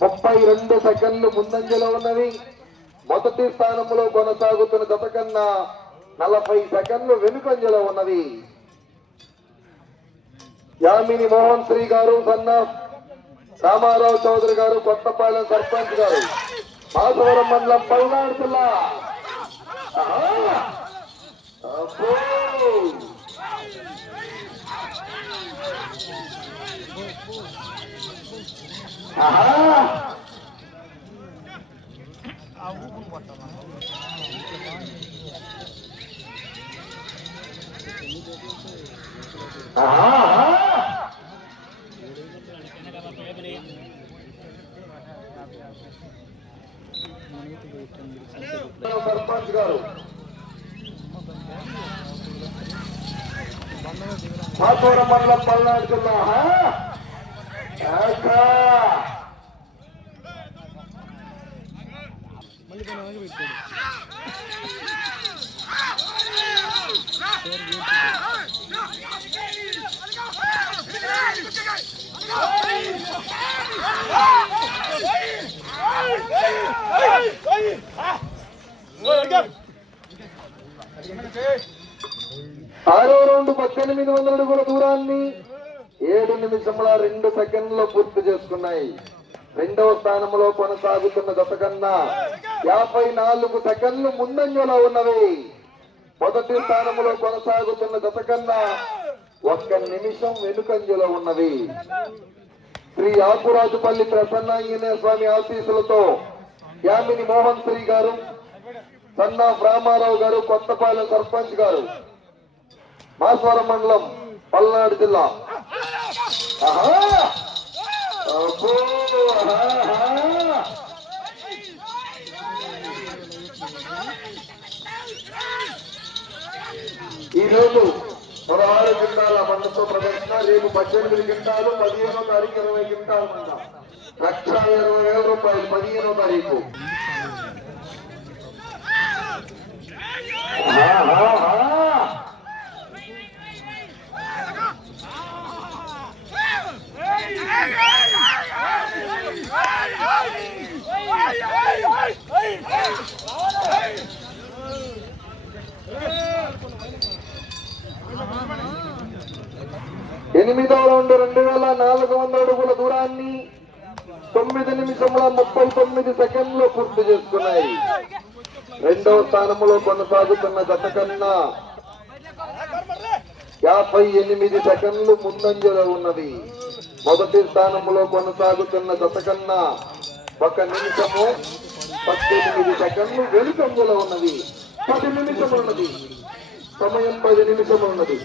32 సెకండ్లు ముందంజలో ఉన్నవి. మొదటి స్థానంలో కొనసాగుతున్న జత కన్నా 40 సెకండ్లు వెనుకంజలో ఉన్నవి. యామిని మోహన్ శ్రీ గారు, సన్న రామారావు చౌదరి గారు, కొత్తపాలెం సర్పంచ్ గారు, మాధవరం మండలం పల్నాడు జిల్లా. సర్పంచ్ గారు, మాధవరం మండలం పల్నాడు జిల్లా. ఆరో రౌండ్ 1800 అడుగుల దూరాన్ని 7 నిమిషముల 2 సెకండ్లో పూర్తి చేసుకున్నాయి. రెండవ స్థానంలో కొనసాగుతున్న జత కన్నా 54 సెకండ్లు ముందంజలో ఉన్నవి. మొదటి స్థానంలో కొనసాగుతున్న జత కన్నా 1 నిమిషం వెనుకంజలో ఉన్నవి. శ్రీ ఆకురాజుపల్లి ప్రసన్నాంజనేయ స్వామి ఆశీస్సులతో యామిని మోహన్ శ్రీ గారు, సన్నా రామారావు గారు, కొత్తపాలెం సర్పంచ్ గారు, మాస్వరం మండలం పల్నాడు జిల్లా. ఈరోజు 16 క్వింటాల మండతో ప్రదర్శన, రేపు 18 క్వింటాలు, 15వ తారీఖు 20 క్వింటాలు మంద, 1,20,000 రూపాయలు 15వ తారీఖు. ఎనిమిదవ రౌండ్ 2400 అడుగుల దూరాన్ని 9 నిమిషముల 39 సెకండ్లు పూర్తి చేసుకున్నాయి. రెండవ స్థానంలో కొనసాగుతున్న జత కన్నా 58 సెకండ్లు ముందంజలో ఉన్నది. మొదటి స్థానంలో కొనసాగుతున్న జత కన్నా 1 నిమిషము 18 సెకండ్లు వెనుకంజలో ఉన్నది. 10 నిమిషములు ఉన్నది. సమయం 10 నిమిషములు ఉన్నది.